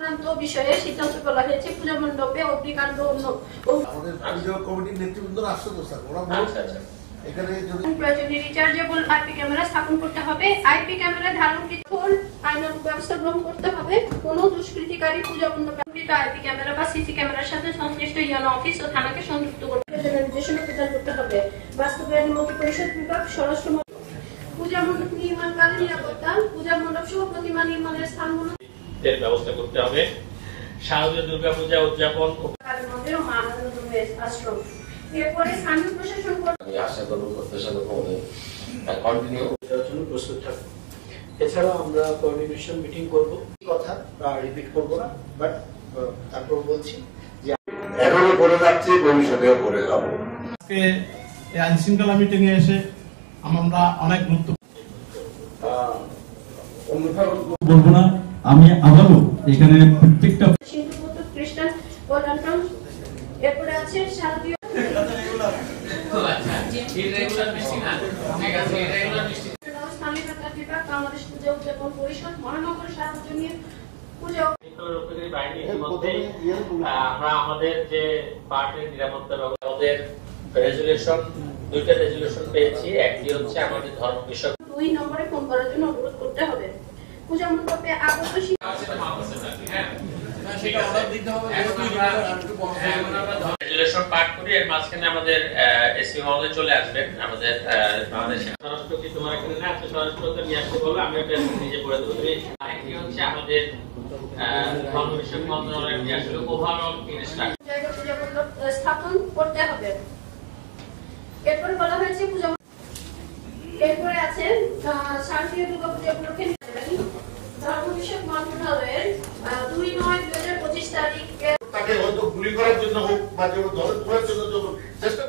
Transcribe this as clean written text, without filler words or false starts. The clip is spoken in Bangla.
সংক্রান্ত বিষয়ে সিদ্ধান্ত বলা হয়েছে। পূজা মণ্ডপে অগ্নিকাণ্ড আমাদের কমিটির নেতৃবৃন্দ আসছে তো স্যার, ওরা এখানে প্রয়োজনে রিচার্জেবল আইপি ক্যামেরা স্থাপন করতে হবে। আইপি ক্যামেরা ধারণকৃত আইনানুগ ব্যবস্থা গ্রহণ করতে হবে। কোনো দুষ্কৃতিকারী পূজা মণ্ডপে আইপি ক্যামেরা বা সিসি ক্যামেরার সাথে সংশ্লিষ্ট ইউনো অফিস ও থানাকে সংযুক্ত করতে নির্দেশনা প্রদান করতে হবে। বাস্তবায়ন মন্ত্রী পরিষদ বিভাগ, স্বরাষ্ট্র পূজা মণ্ডপ নির্মাণকালে নিরাপত্তা, পূজা মণ্ডপ সহ প্রতিমা নির্মাণের স্থানগুলো ব্যবস্থা করতে হবে। শারদীয় দুর্গা পূজা উদযাপন মন্দির ও আশ্রম। এরপরে স্থানীয় প্রশাসন আমি আশা করবো প্রত্যাশা করবো কন্টিনিউ জন্য প্রস্তুত থাকবো। এছাড়াও আমরা কোঅর্ডিনেশন মিটিং করবো, কথা রিপিট করবো না, বাট তারপর বলছি যে এখনো করে যাচ্ছি, ভবিষ্যতেও করে যাবো। আজকে এই আইন শৃঙ্খলা মিটিং এ এসে আমরা অনেক গুরুত্ব বলবো না। আমি আবারও এখানে প্রত্যেকটা খ্রিস্টান এরপরে আছে শারদীয় বাংলাদেশ পূজা উদযাপন পরিষদ, মহানগর সার্বজনীন পূজা আমরা আমাদের যে পার্টের নিরাপত্তা ব্যবস্থা, আমাদের রেজুলেশন, দুইটা রেজুলেশন পেয়েছি। একটি হচ্ছে আমাদের ধর্ম বিষয়ক 2 নম্বরে ফোন করার জন্য অনুরোধ করতে হবে। পূজা মণ্ডপে আগত রেজুলেশন পাঠ করি, এর মাঝখানে আমাদের এসপি মহোদয় চলে আসবেন। আমাদের বাংলাদেশের স্বরাষ্ট্র কি তোমার এখানে না আছে, স্বরাষ্ট্রতে নিয়ে আসতে বলবো, আমি ওটা নিজে পড়ে দেবো। তুমি আরেকটি হচ্ছে আমাদের ধর্ম বিষয়ক মন্ত্রণালয়ের নিয়ে আসলে ওভারঅল ইনস্ট্রাকশন জায়গা পূজা মণ্ডপ স্থাপন করতে হবে। এরপরে বলা হয়েছে পূজা, এরপরে আছে শারদীয় দুর্গা পূজা উপলক্ষে ধর্ম বিষয়ক মন্ত্রণালয়ের 2/9/2025 তারিখে তাকে হয়তো গুলি করার জন্য হোক বা ধরে তোলার জন্য চেষ্টা